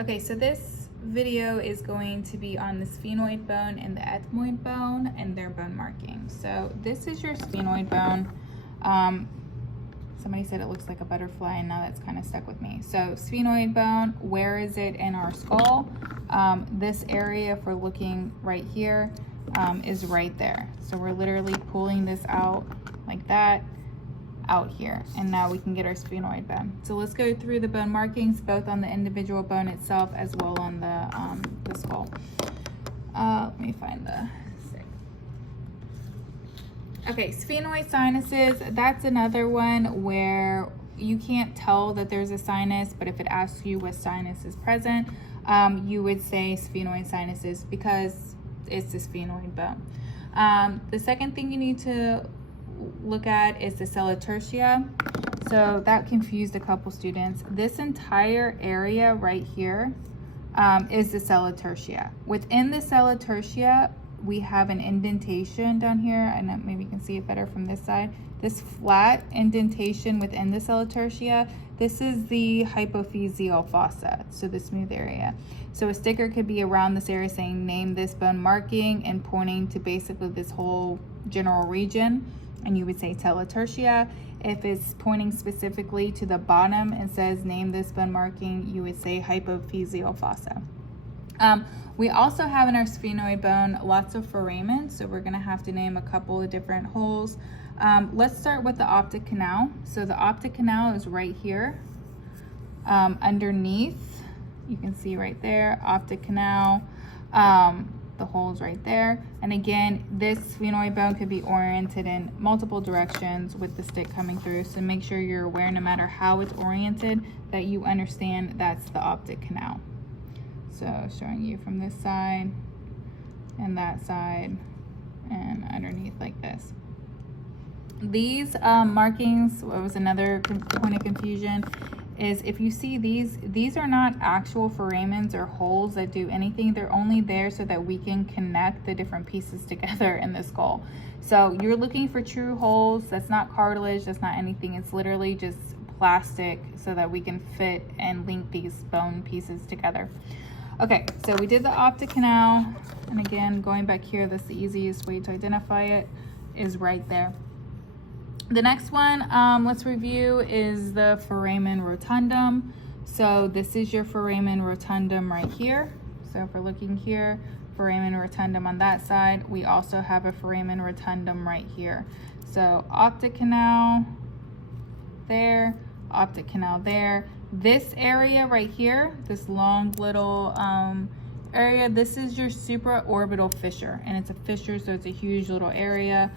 Okay, so this video is going to be on the sphenoid bone and the ethmoid bone and their bone markings. So this is your sphenoid bone. Somebody said it looks like a butterfly, and now that's kind of stuck with me. So sphenoid bone, where is it in our skull? This area, if we're looking right here, is right there. So we're literally pulling this out like that, out here, and now we can get our sphenoid bone. So let's go through the bone markings, both on the individual bone itself as well on the skull. Let me find the stick. Okay, sphenoid sinuses, that's another one where you can't tell that there's a sinus, but if it asks you what sinus is present, you would say sphenoid sinuses because it's the sphenoid bone. The second thing you need to look at is the sella tertia. So that confused a couple students. This entire area right here is the sella tertia. Within the sella tertia, we have an indentation down here. I know maybe you can see it better from this side. This flat indentation within the sella tertia, this is the hypophyseal fossa, so the smooth area. So a sticker could be around this area saying name this bone marking and pointing to basically this whole general region, and you would say sella tertia. If it's pointing specifically to the bottom and says name this bone marking, you would say hypophyseal fossa. We also have in our sphenoid bone lots of foramen, so we're gonna have to name a couple of different holes. Let's start with the optic canal. So the optic canal is right here, underneath. You can see right there, optic canal. The holes right there. And again, this sphenoid bone could be oriented in multiple directions with the stick coming through. So make sure you're aware, no matter how it's oriented, that you understand that's the optic canal. So showing you from this side and that side and underneath like this. These markings, what was another point of confusion, is if you see these are not actual foramens or holes that do anything. They're only there so that we can connect the different pieces together in the skull. So you're looking for true holes. That's not cartilage, that's not anything. It's literally just plastic so that we can fit and link these bone pieces together. Okay, so we did the optic canal, and again, going back here, that's the easiest way to identify it, is right there. The next one, let's review, is the foramen rotundum. So this is your foramen rotundum right here. So if we're looking here, foramen rotundum on that side, we also have a foramen rotundum right here. So optic canal there, optic canal there. This area right here, this long little area, this is your supraorbital fissure, and it's a fissure, so it's a huge little area.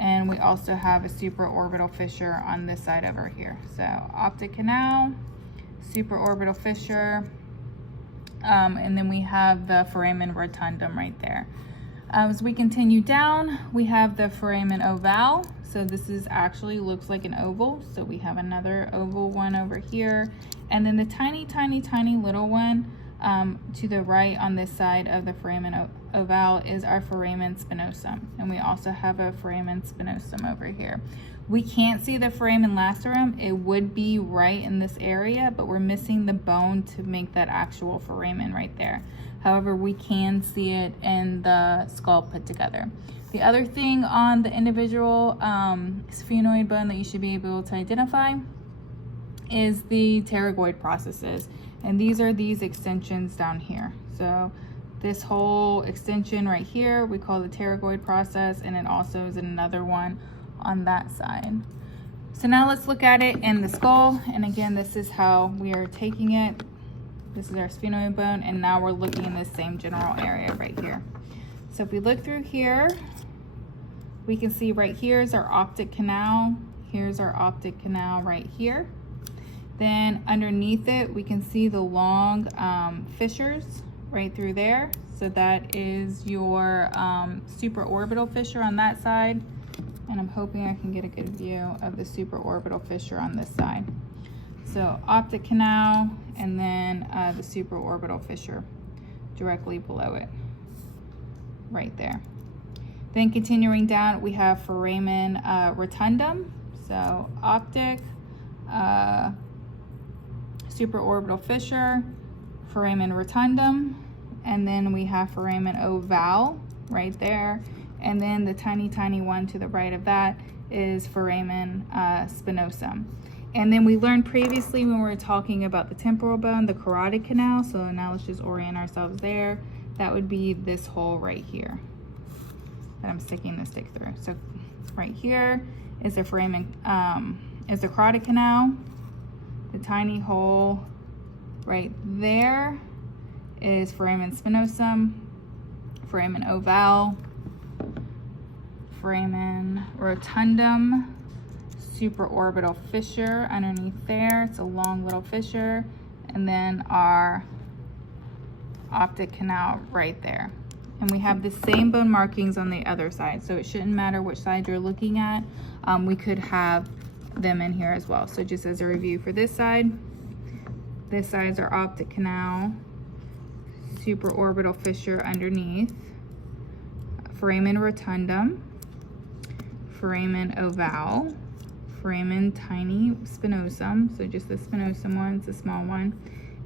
And we also have a supraorbital fissure on this side over here. So optic canal, supraorbital fissure, and then we have the foramen rotundum right there. As we continue down, we have the foramen ovale. So this is actually looks like an oval. So we have another oval one over here. And then the tiny, tiny, tiny little one to the right on this side of the foramen ovale is our foramen spinosum, and we also have a foramen spinosum over here. We can't see the foramen lacerum. It would be right in this area, but we're missing the bone to make that actual foramen right there. However, we can see it in the skull put together. The other thing on the individual sphenoid bone that you should be able to identify is the pterygoid processes, and these are these extensions down here. So this whole extension right here we call the pterygoid process, and it also is another one on that side. So now let's look at it in the skull, and again, this is how we are taking it. This is our sphenoid bone, and now we're looking in this same general area right here. So if we look through here, we can see right here is our optic canal. Here's our optic canal right here. Then underneath it, we can see the long fissures right through there. So that is your supraorbital fissure on that side. And I'm hoping I can get a good view of the supraorbital fissure on this side. So optic canal, and then the supraorbital fissure directly below it, right there. Then continuing down, we have foramen rotundum. So optic, supraorbital fissure, foramen rotundum, and then we have foramen ovale right there, and then the tiny, tiny one to the right of that is foramen spinosum. And then we learned previously when we were talking about the temporal bone, the carotid canal. So now let's just orient ourselves there. That would be this hole right here that I'm sticking the stick through. So right here is the foramen, is the carotid canal. The tiny hole right there is foramen spinosum, foramen ovale, foramen rotundum, supraorbital fissure underneath there. It's a long little fissure. And then our optic canal right there. And we have the same bone markings on the other side, so it shouldn't matter which side you're looking at. We could have them in here as well. So just as a review for this side is our optic canal, supraorbital fissure underneath, foramen rotundum, foramen ovale, foramen tiny spinosum, so just the spinosum one, it's a small one.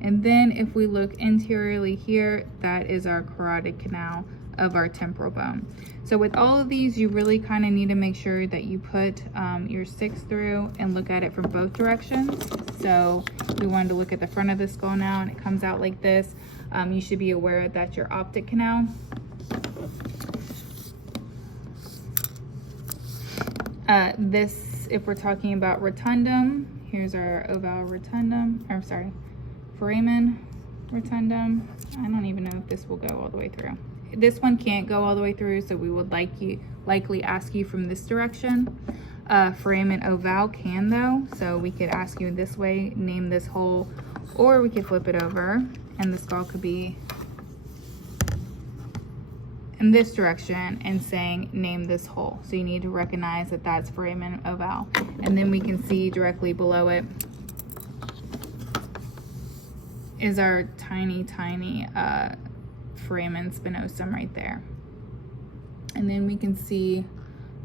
And then if we look interiorly here, that is our carotid canal of our temporal bone. So with all of these, you really kind of need to make sure that you put your sticks through and look at it from both directions. So we wanted to look at the front of the skull now, and it comes out like this. You should be aware that's your optic canal. This, if we're talking about rotundum, here's our ovale rotundum, or sorry, foramen rotundum. I don't even know if this will go all the way through. This one can't go all the way through, so we would likely ask you from this direction. Foramen ovale can though, so we could ask you this way, name this hole, or we could flip it over and the skull could be in this direction and saying name this hole. So you need to recognize that that's foramen ovale. And then we can see directly below it is our tiny, tiny foramen spinosum right there. And then we can see,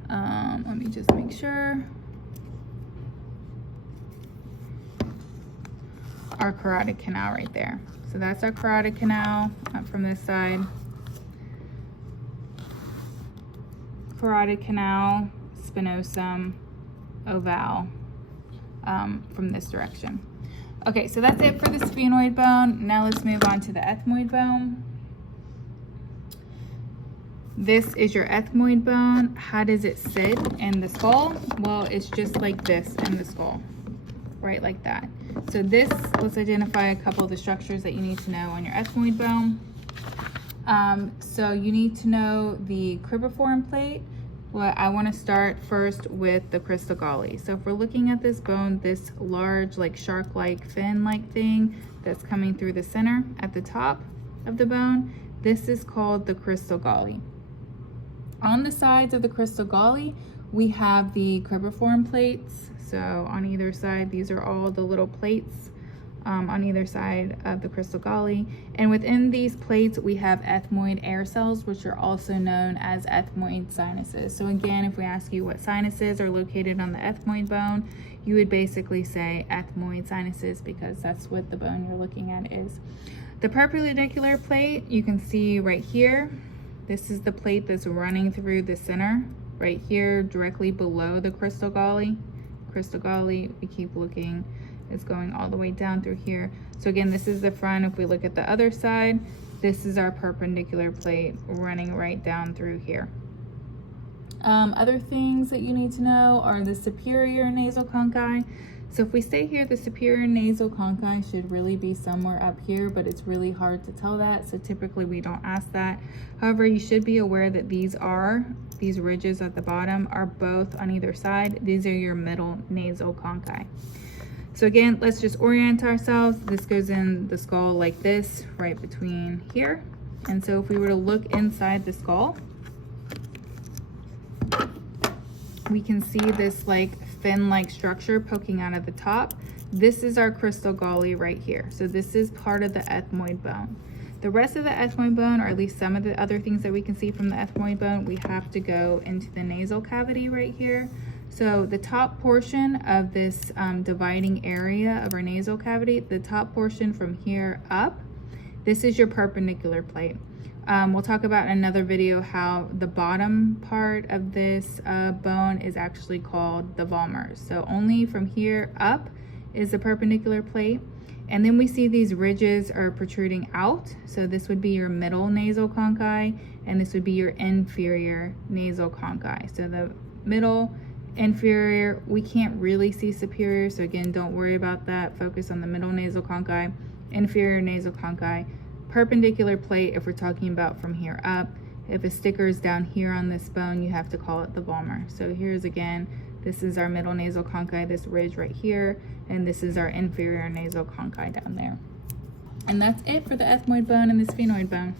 let me just make sure, our carotid canal right there. So that's our carotid canal up from this side. Carotid canal, spinosum, ovale from this direction. Okay, so that's it for the sphenoid bone. Now let's move on to the ethmoid bone. This is your ethmoid bone. How does it sit in the skull? Well, it's just like this in the skull, right like that. So this, let's identify a couple of the structures that you need to know on your ethmoid bone. So you need to know the cribriform plate. Well, I want to start first with the crystal galli. So if we're looking at this bone, this large, like shark-like, fin-like thing that's coming through the center at the top of the bone, this is called the crystal galli. On the sides of the crystal galli, we have the cribriform plates. So on either side, these are all the little plates on either side of the crystal galli. And within these plates, we have ethmoid air cells, which are also known as ethmoid sinuses. So again, if we ask you what sinuses are located on the ethmoid bone, you would basically say ethmoid sinuses, because that's what the bone you're looking at is. The perpendicular plate, you can see right here. This is the plate that's running through the center, right here, directly below the crystal galli. Crystal galli, we keep looking, it's going all the way down through here. So again, this is the front. If we look at the other side, this is our perpendicular plate running right down through here. Other things that you need to know are the superior nasal conchae. So if we stay here, the superior nasal conchae should really be somewhere up here, but it's really hard to tell that. So typically we don't ask that. However, you should be aware that these ridges at the bottom are both on either side. These are your middle nasal conchae. So again, let's just orient ourselves. This goes in the skull like this, right between here. And so if we were to look inside the skull, we can see this like fin-like structure poking out of the top. This is our crystal galli right here. So this is part of the ethmoid bone. The rest of the ethmoid bone, or at least some of the other things that we can see from the ethmoid bone, we have to go into the nasal cavity right here. So the top portion of this dividing area of our nasal cavity, the top portion from here up, This is your perpendicular plate. We'll talk about in another video how the bottom part of this bone is actually called the vomer. So only from here up is the perpendicular plate. And then we see these ridges are protruding out. So this would be your middle nasal conchi, and this would be your inferior nasal conchi. So the middle, inferior, we can't really see superior. So again, don't worry about that. Focus on the middle nasal conchi, inferior nasal conchi. Perpendicular plate, if we're talking about from here up. If a sticker is down here on this bone, you have to call it the vomer. So here's again, this is our middle nasal conchi, this ridge right here, and this is our inferior nasal conchi down there. And that's it for the ethmoid bone and the sphenoid bone.